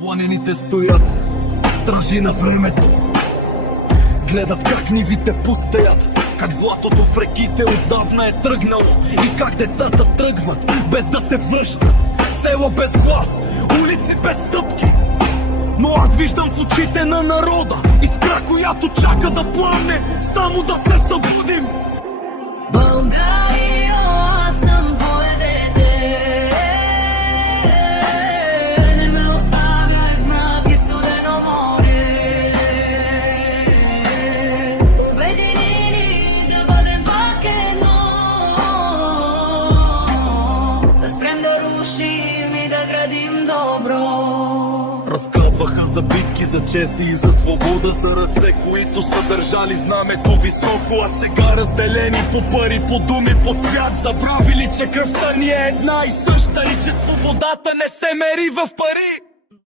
Планините стоят, стражи на времето. Гледат как нивите пустеят, как златото в реките отдавна е тръгнало и как децата тръгват без да се връщат. Село без глас, улици без стъпки. Но аз виждам в очите на народа искра, която чака да пламне, само да се събудим. България, аз съм твое дете. Не ме оставяй в мрак и студено море. Обединени да бъдем пак едно. Да спрем да рушим и да градим добро. Разказваха за битки, за чести и за свобода, за ръце, които са държали знамето високо, а сега разделени по пари, по думи, по цвят. Забравили, че кръвта ни е една и съща и че свободата не се мери в пари.